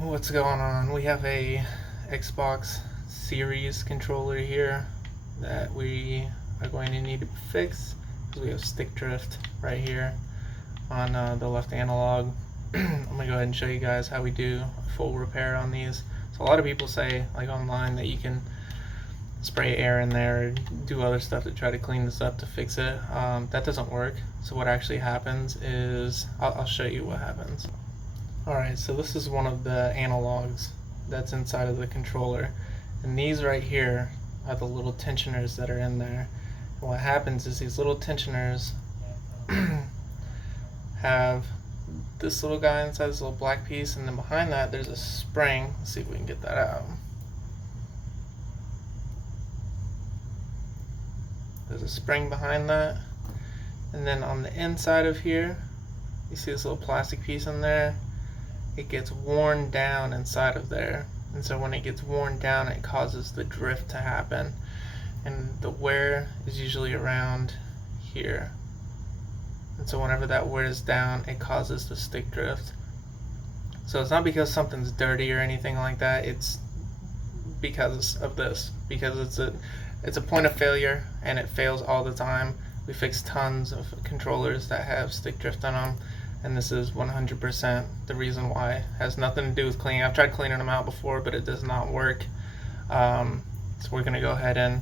What's going on? We have a Xbox Series controller here that we are going to need to fix because we have stick drift right here on the left analog. I'm gonna go ahead and show you guys how we do a full repair on these. So a lot of people say, like online, that you can spray air in there or do other stuff to try to clean this up to fix it. That doesn't work. So what actually happens is, I'll show you what happens. Alright, so this is one of the analogs that's inside of the controller, and these right here are the little tensioners that are in there. And what happens is these little tensioners have this little guy inside, this little black piece, and then behind that there's a spring. Let's see if we can get that out. There's a spring behind that, and then on the inside of here you see this little plastic piece in there. It gets worn down inside of there, and so when it gets worn down it causes the drift to happen, and the wear is usually around here, and so whenever that wears down it causes the stick drift. So it's not because something's dirty or anything like that, it's because of this, because it's a point of failure and it fails all the time. We fix tons of controllers that have stick drift on them, and this is 100% the reason why. It has nothing to do with cleaning. I've tried cleaning them out before, but it does not work. So we're going to go ahead and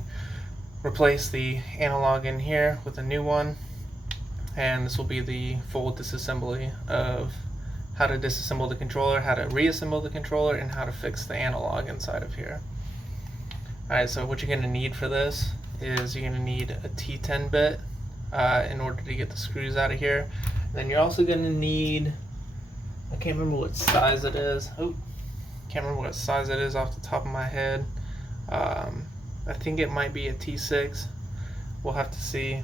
replace the analog in here with a new one, and this will be the full disassembly of how to disassemble the controller, how to reassemble the controller, and how to fix the analog inside of here. Alright, so what you're going to need for this is you're going to need a T10 bit in order to get the screws out of here. Then you're also going to need, I can't remember what size it is. Can't remember what size it is off the top of my head. I think it might be a T6. We'll have to see.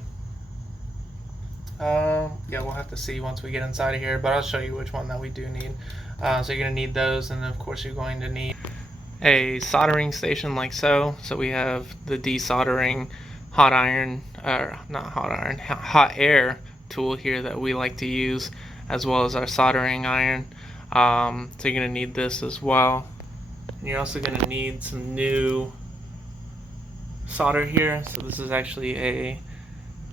Yeah, we'll have to see once we get inside of here, but I'll show you which one that we do need. So you're going to need those, and then of course you're going to need a soldering station like so. So we have the desoldering hot iron, or not hot iron, hot air tool here that we like to use, as well as our soldering iron. So you're going to need this as well. And you're also going to need some new solder here. So this is actually a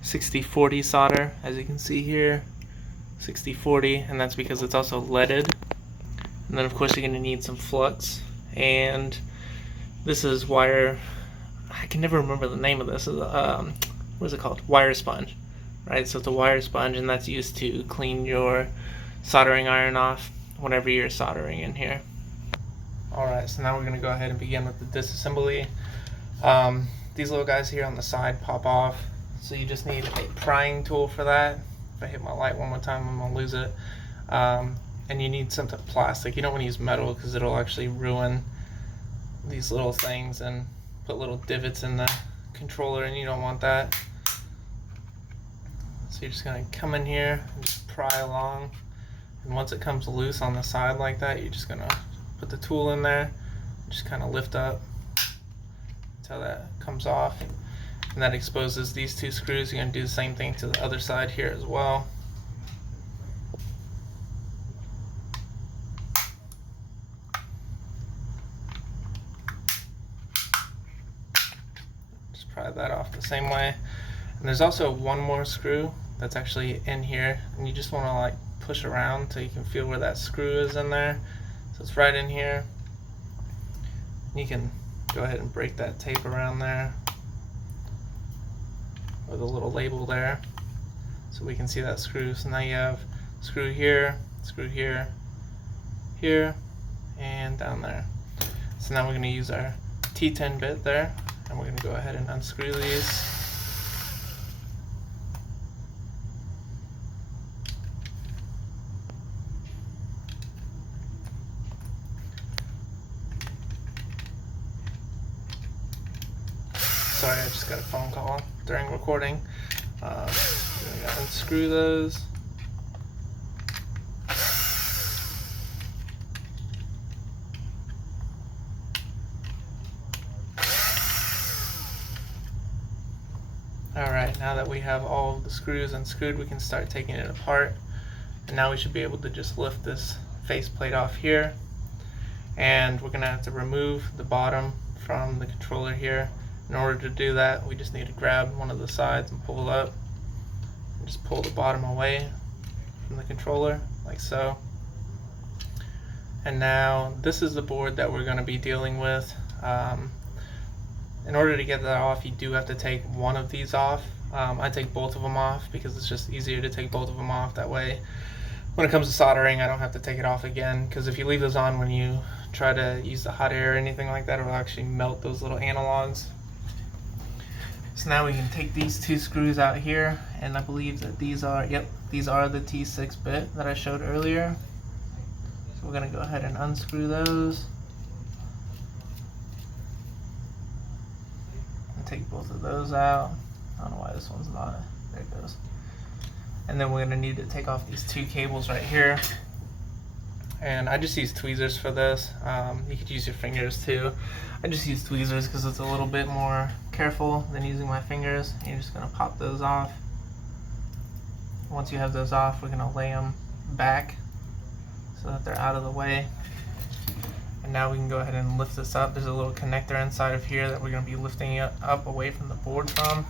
6040 solder, as you can see here, 6040, and that's because it's also leaded. And then of course you're going to need some flux, and this is wire, I can never remember the name of this, what is it called? Wire sponge. Right, so it's a wire sponge, and that's used to clean your soldering iron off whenever you're soldering in here. Alright, so now we're going to go ahead and begin with the disassembly. These little guys here on the side pop off, so you just need a prying tool for that. If I hit my light one more time, I'm going to lose it. And you need something plastic. You don't want to use metal because it'll actually ruin these little things and put little divots in the controller, and you don't want that. So you're just going to come in here and just pry along, and once it comes loose on the side like that, you're just going to put the tool in there and just kind of lift up until that comes off, and that exposes these two screws. You're going to do the same thing to the other side here as well. Just pry that off the same way. And there's also one more screw that's actually in here, and you just want to like push around so you can feel where that screw is in there. So it's right in here. You can go ahead and break that tape around there with a little label there so we can see that screw. So now you have screw here, here, and down there. So now we're going to use our T10 bit there, and we're going to go ahead and unscrew these. Sorry, I just got a phone call during recording. We're going to unscrew those. Alright, now that we have all of the screws unscrewed, we can start taking it apart. And now we should be able to just lift this faceplate off here. and we're gonna have to remove the bottom from the controller here. In order to do that, we just need to grab one of the sides and pull it up, and just pull the bottom away from the controller like so. And now this is the board that we're going to be dealing with. In order to get that off, you do have to take one of these off. I take both of them off because it's just easier to take both of them off. That way when it comes to soldering, I don't have to take it off again, because if you leave those on when you try to use the hot air or anything like that, it will actually melt those little analogs. So now we can take these two screws out here, and I believe that these are, yep, these are the T9H Bit that I showed earlier. So we're going to go ahead and unscrew those. And take both of those out. I don't know why this one's not. There it goes. And then we're going to need to take off these two cables right here. And I just use tweezers for this. You could use your fingers too. I just use tweezers because it's a little bit more careful than using my fingers. And you're just going to pop those off. Once you have those off, we're going to lay them back so that they're out of the way. And now we can go ahead and lift this up. There's a little connector inside of here that we're going to be lifting it up away from the board from.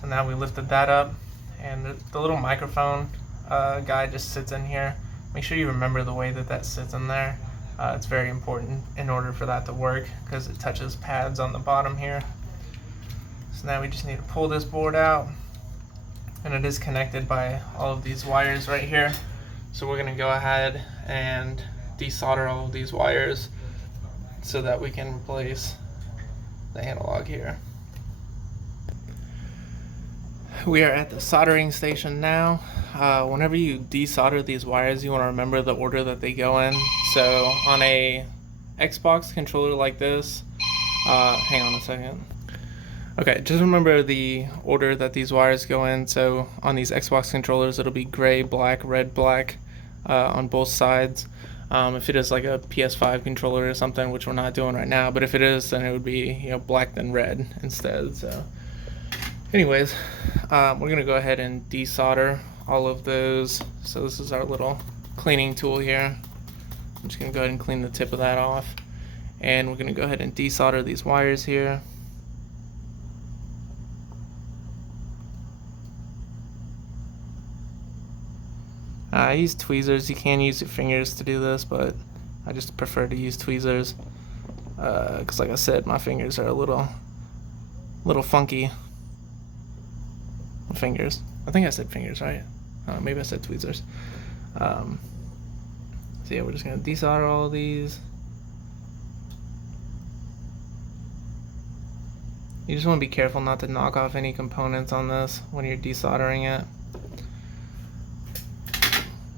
So now we lifted that up, and the little microphone guy just sits in here. Make sure you remember the way that that sits in there. It's very important in order for that to work, because it touches pads on the bottom here. So now we just need to pull this board out, and it is connected by all of these wires right here. So we're going to go ahead and desolder all of these wires so that we can replace the analog here. We are at the soldering station now. Whenever you desolder these wires, you want to remember the order that they go in. So on a Xbox controller like this, hang on a second. Okay, just remember the order that these wires go in. So on these Xbox controllers, it'll be gray, black, red, black on both sides. If it is like a PS5 controller or something, which we're not doing right now, but if it is, then it would be, you know, black then red instead. So anyways, we're gonna go ahead and desolder all of those. So this is our little cleaning tool here. I'm just gonna go ahead and clean the tip of that off, and we're gonna go ahead and desolder these wires here. I use tweezers. You can use your fingers to do this, but I just prefer to use tweezers because, like I said, my fingers are a little funky. Fingers. I think I said fingers, right? Maybe I said tweezers. So yeah, we're just gonna desolder all of these. You just want to be careful not to knock off any components on this when you're desoldering it.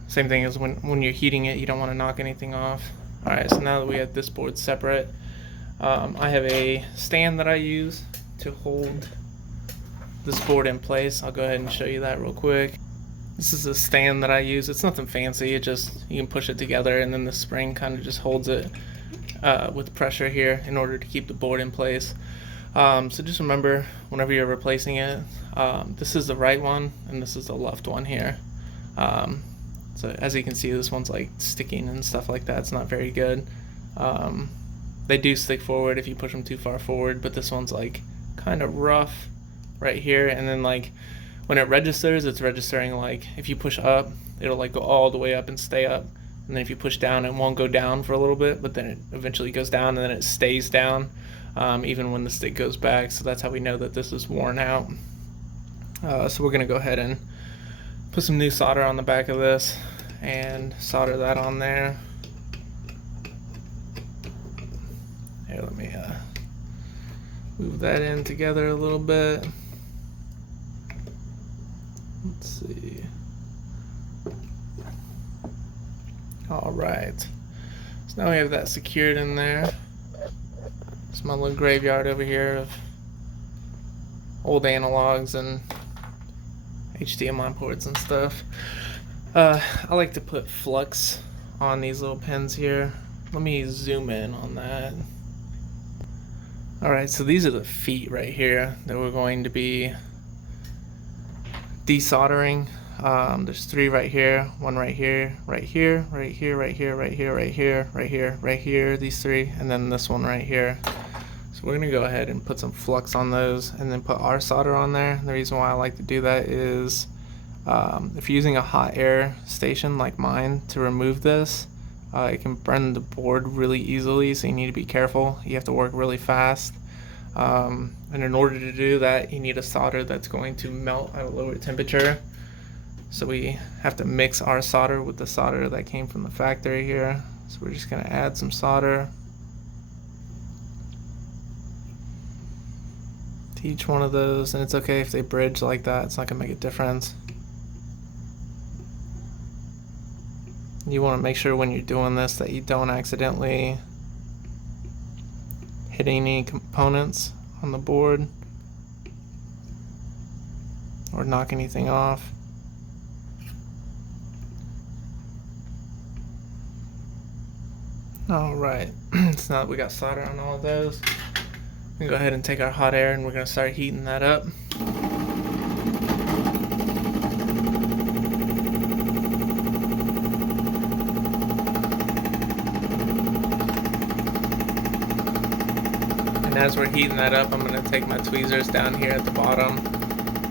Same thing as when you're heating it, you don't want to knock anything off. Alright, so now that we have this board separate, I have a stand that I use to hold this board in place. I'll go ahead and show you that real quick. This is a stand that I use. It's nothing fancy. It just, you can push it together, and then the spring kind of just holds it with pressure here in order to keep the board in place. So just remember, whenever you're replacing it, this is the right one and this is the left one here. So as you can see, this one's like sticking and stuff like that. It's not very good. They do stick forward if you push them too far forward, but this one's like kind of rough right here. And then like when it registers, it's registering like if you push up, it'll like go all the way up and stay up. And then if you push down, it won't go down for a little bit, but then it eventually goes down, and then it stays down even when the stick goes back. So that's how we know that this is worn out. So we're gonna go ahead and put some new solder on the back of this and solder that on there. Here, let me move that in together a little bit. Let's see. All right. So now we have that secured in there. It's my little graveyard over here of old analogs and HDMI ports and stuff. I like to put Flux on these little pins here. Let me zoom in on that. Alright, so these are the feet right here that we're going to be desoldering. There's 3 right here, 1 right here, right here, right here, right here, right here, right here, right here, right here, these 3, and then this one right here. So we're gonna go ahead and put some flux on those and then put our solder on there. And the reason why I like to do that is if you're using a hot air station like mine to remove this, it can burn the board really easily, so you need to be careful. You have to work really fast. And in order to do that, you need a solder that's going to melt at a lower temperature. So we have to mix our solder with the solder that came from the factory here. So we're just going to add some solder to each one of those, and it's okay if they bridge like that, it's not going to make a difference. You want to make sure when you're doing this that you don't accidentally hit any components on the board or knock anything off. Alright, so now that we got solder on all of those, we can go ahead and take our hot air and we're going to start heating that up. And as we're heating that up, I'm going to take my tweezers down here at the bottom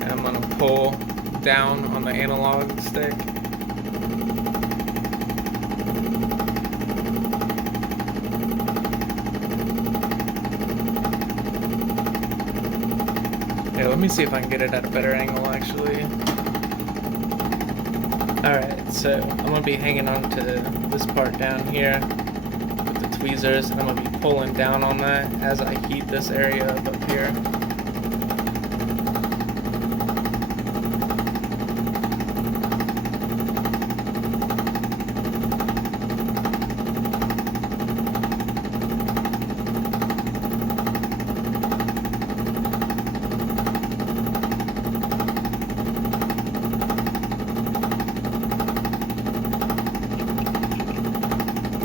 and I'm going to pull down on the analog stick. Yeah, let me see if I can get it at a better angle actually. Alright, so I'm going to be hanging on to this part down here with the tweezers, and I'm going to be pulling down on that as I heat this area up here.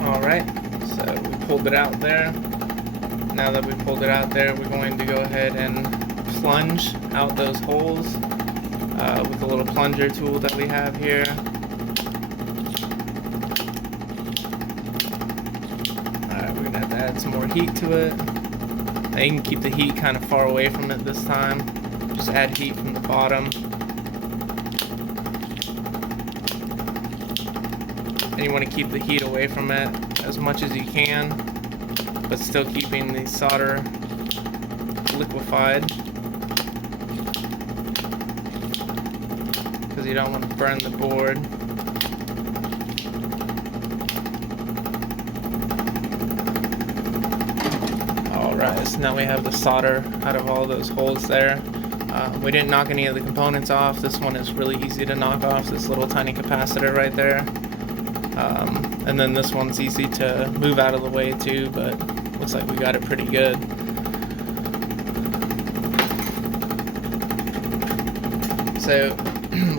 Alright, so we pulled it out there. Now that we pulled it out there, we're going to go ahead and plunge out those holes with the little plunger tool that we have here. Alright, we're going to have to add some more heat to it. Now you can keep the heat kind of far away from it this time. Just add heat from the bottom. And you want to keep the heat away from it as much as you can, but still keeping the solder liquefied, because you don't want to burn the board. Alright, so now we have the solder out of all those holes there. We didn't knock any of the components off. This one is really easy to knock off, this little tiny capacitor right there. And then this one's easy to move out of the way too, but looks like we got it pretty good. So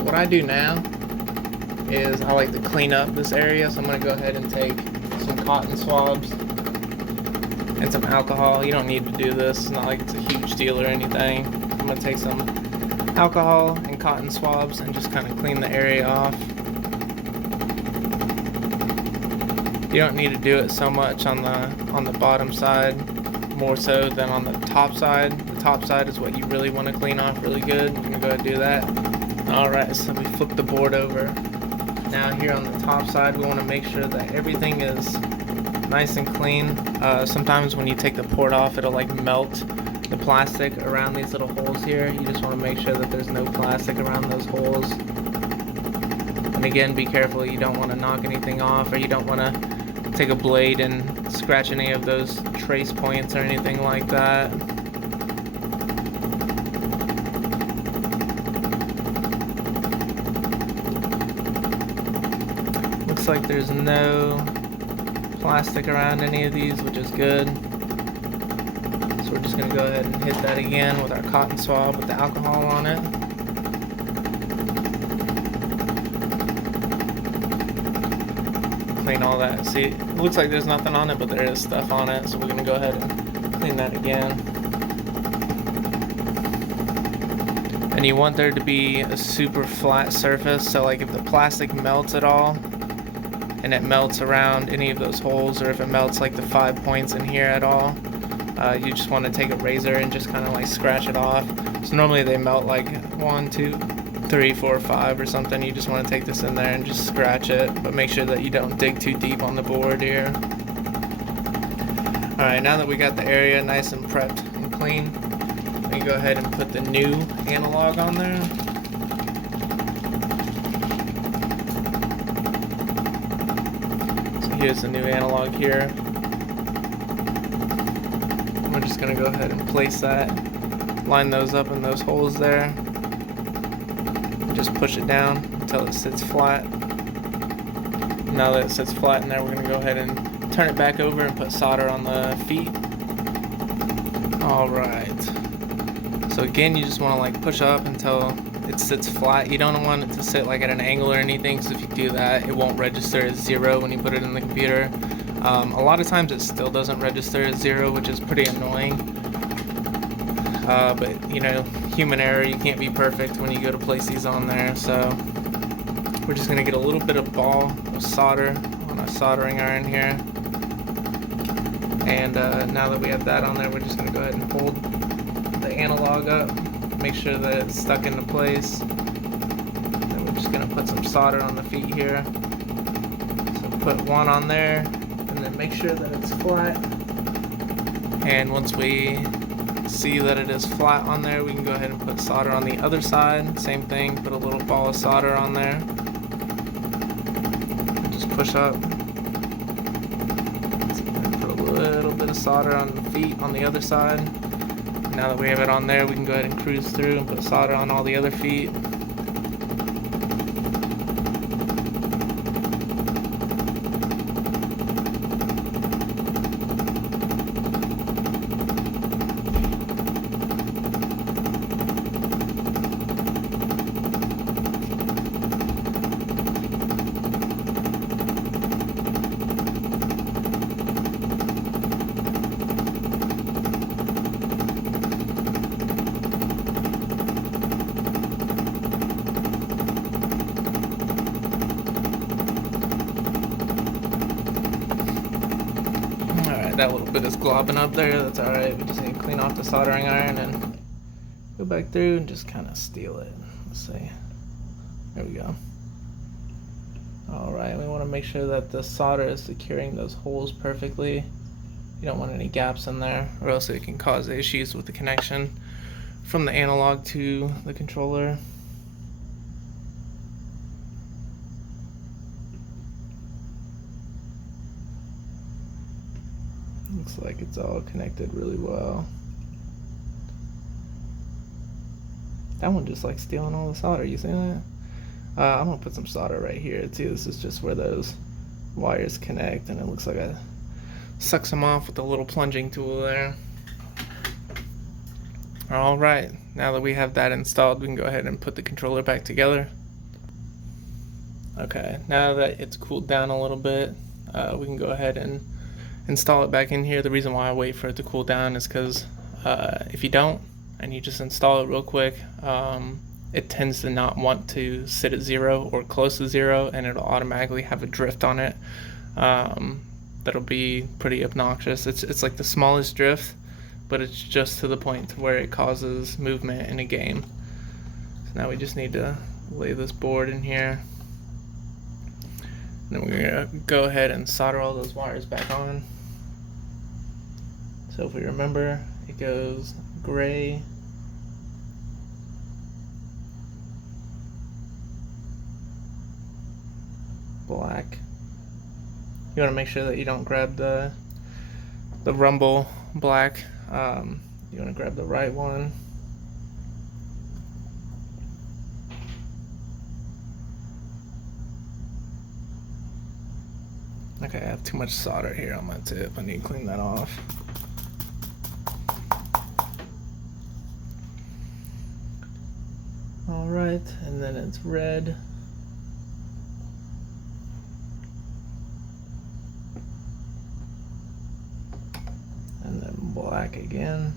what I do now is I like to clean up this area, so I'm going to go ahead and take some cotton swabs and some alcohol. You don't need to do this, it's not like it's a huge deal or anything. I'm going to take some alcohol and cotton swabs and just kind of clean the area off. You don't need to do it so much on the bottom side, more so than on the top side. The top side is what you really want to clean off really good. I'm going to go ahead and do that. Alright, so we flip the board over. Now here on the top side, we want to make sure that everything is nice and clean. Sometimes when you take the port off, it'll like melt the plastic around these little holes here. You just want to make sure that there's no plastic around those holes. And again, be careful, you don't want to knock anything off, or you don't want to take a blade and scratch any of those trace points or anything like that. Looks like there's no plastic around any of these, which is good. So we're just going to go ahead and hit that again with our cotton swab with the alcohol on it. Clean all that. See, it looks like there's nothing on it, but there is stuff on it, so we're going to go ahead and clean that again. And And you want there to be a super flat surface, so like if the plastic melts at all, and it melts around any of those holes, or if it melts like the 5 points in here at all, you just want to take a razor and just kind of like scratch it off. So normally they melt like 1, 2, 3, 4, 5 or something. You just want to take this in there and just scratch it, but make sure that you don't dig too deep on the board here. Alright, now that we got the area nice and prepped and clean, we can go ahead and put the new analog on there. So here's the new analog here. We're just going to go ahead and place that, line those up in those holes there, and just push it down until it sits flat. Now that it sits flat in there, we're going to go ahead and turn it back over and put solder on the feet. Alright, so again, you just want to like push up until it sits flat. You don't want it to sit like at an angle or anything, so if you do that, it won't register as 0 when you put it in the computer. A lot of times it still doesn't register as 0, which is pretty annoying. But you know, human error, you can't be perfect when you go to place these on there. So we're just going to get a little bit of ball of solder on our soldering iron here. And now that we have that on there, we're just going to go ahead and hold the analog up, make sure that it's stuck into place. Then we're just going to put some solder on the feet here. So put one on there, and then make sure that it's flat. And once we see that it is flat on there, we can go ahead and put solder on the other side. Same thing, put a little ball of solder on there. And just push up. And put a little bit of solder on the feet on the other side. Now that we have it on there, we can go ahead and cruise through and put solder on all the other feet. That little bit is globbing up there, that's alright. We just need to clean off the soldering iron and go back through and just kind of steal it. Let's see. There we go. Alright, we want to make sure that the solder is securing those holes perfectly. You don't want any gaps in there, or else it can cause issues with the connection from the analog to the controller. Looks like it's all connected really well. That one just like stealing all the solder, you see that? I'm gonna put some solder right here too. This is just where those wires connect, and it looks like it sucks them off with a little plunging tool there. Alright, now that we have that installed, we can go ahead and put the controller back together. Okay, now that it's cooled down a little bit, we can go ahead and install it back in here. The reason why I wait for it to cool down is because if you don't and you just install it real quick, it tends to not want to sit at 0 or close to 0, and it'll automatically have a drift on it that'll be pretty obnoxious. It's like the smallest drift, but it's just to the point to where it causes movement in a game. So now we just need to lay this board in here. Then we're gonna go ahead and solder all those wires back on. So if we remember, it goes gray, black. You want to make sure that you don't grab the rumble black. You want to grab the right one. Okay, I have too much solder here on my tip. I need to clean that off. Alright, and then it's red. And then black again.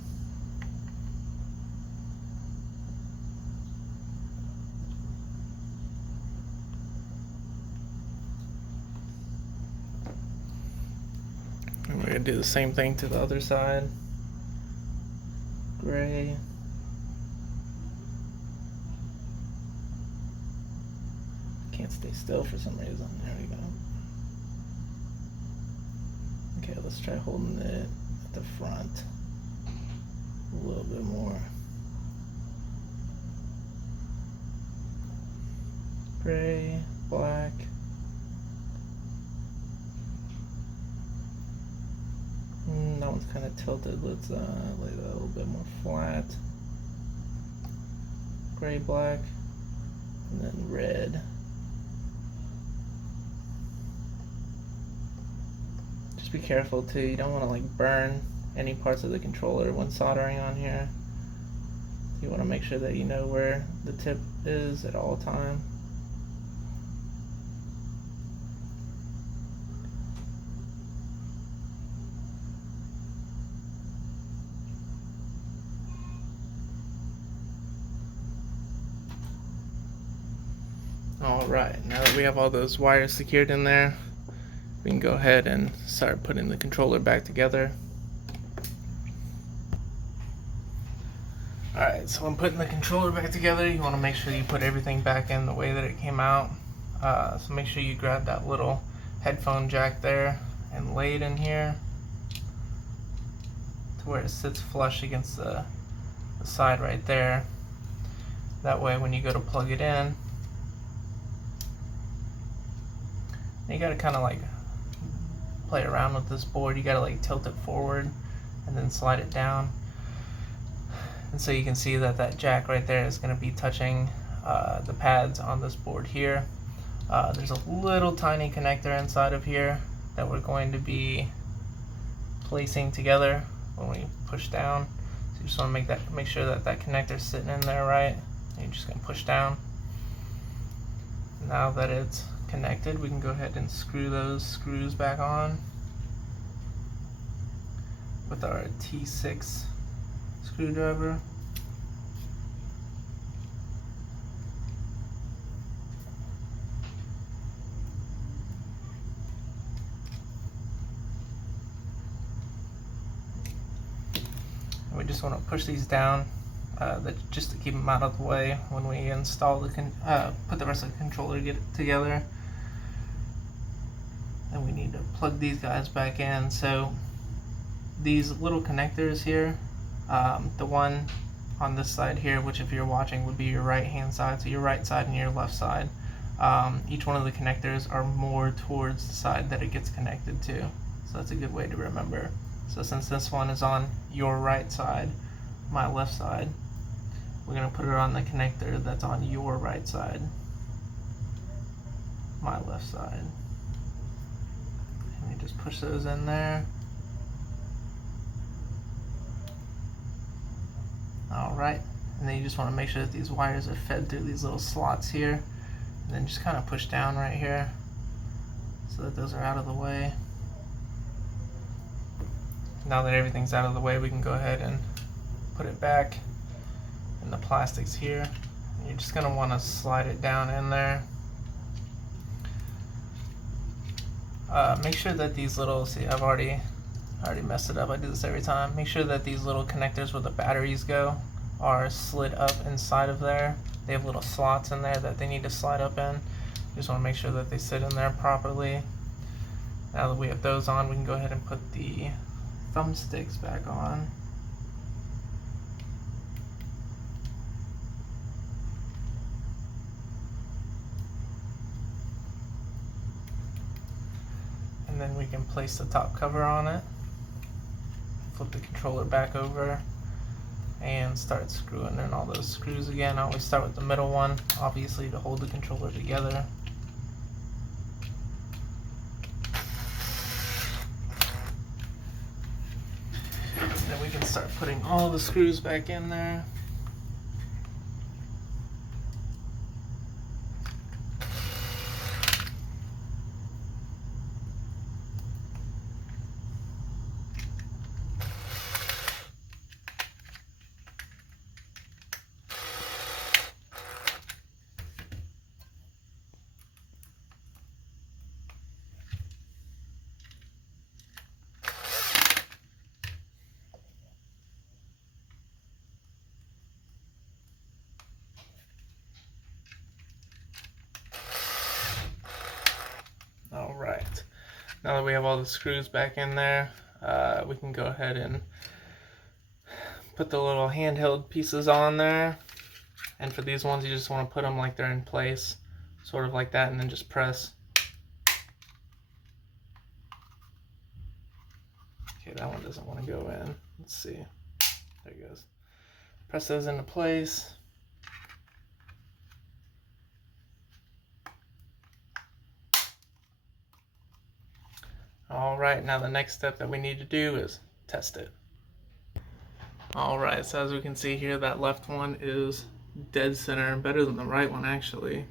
We're gonna do the same thing to the other side. Gray. Can't stay still for some reason. There we go. Okay, let's try holding it at the front a little bit more. Gray, black. That one's kind of tilted. Let's lay that a little bit more flat. Gray, black, and then red. Just be careful too. You don't want to like burn any parts of the controller when soldering on here. You want to make sure that you know where the tip is at all time. Alright, now that we have all those wires secured in there, we can go ahead and start putting the controller back together. Alright, so when putting the controller back together, you want to make sure you put everything back in the way that it came out. So make sure you grab that little headphone jack there and lay it in here to where it sits flush against the side right there. That way when you go to plug it in, you gotta kind of like play around with this board. You gotta like tilt it forward and then slide it down. And so you can see that that jack right there is gonna be touching the pads on this board here. There's a little tiny connector inside of here that we're going to be placing together when we push down. So you just want to make sure that that connector's sitting in there right. And you're just gonna push down. Now that it's connected, we can go ahead and screw those screws back on with our T6 screwdriver. And we just want to push these down just to keep them out of the way when we install the put the rest of the controller together. And we need to plug these guys back in. So these little connectors here, the one on this side here, which if you're watching would be your right hand side, so your right side and your left side, each one of the connectors are more towards the side that it gets connected to. So that's a good way to remember. So since this one is on your right side, my left side, we're going to put it on the connector that's on your right side, my left side. And you just push those in there. Alright, and then you just want to make sure that these wires are fed through these little slots here, and then just kind of push down right here so that those are out of the way. Now that everything's out of the way, we can go ahead and put it back in the plastics here. And you're just going to want to slide it down in there. Make sure that these little, see, I already messed it up, I do this every time. Make sure that these little connectors where the batteries go are slid up inside of there. They have little slots in there that they need to slide up in. You just want to make sure that they sit in there properly. Now that we have those on, we can go ahead and put the thumbsticks back on. And then we can place the top cover on it. Flip the controller back over and start screwing in all those screws again. I always start with the middle one, obviously to hold the controller together. And then we can start putting all the screws back in there. Now that we have all the screws back in there, we can go ahead and put the little handheld pieces on there. And for these ones, you just want to put them like they're in place, sort of like that, and then just press. Okay, that one doesn't want to go in. Let's see. There it goes. Press those into place. Alright, now the next step that we need to do is test it. Alright, so as we can see here, that left one is dead center, better than the right one actually.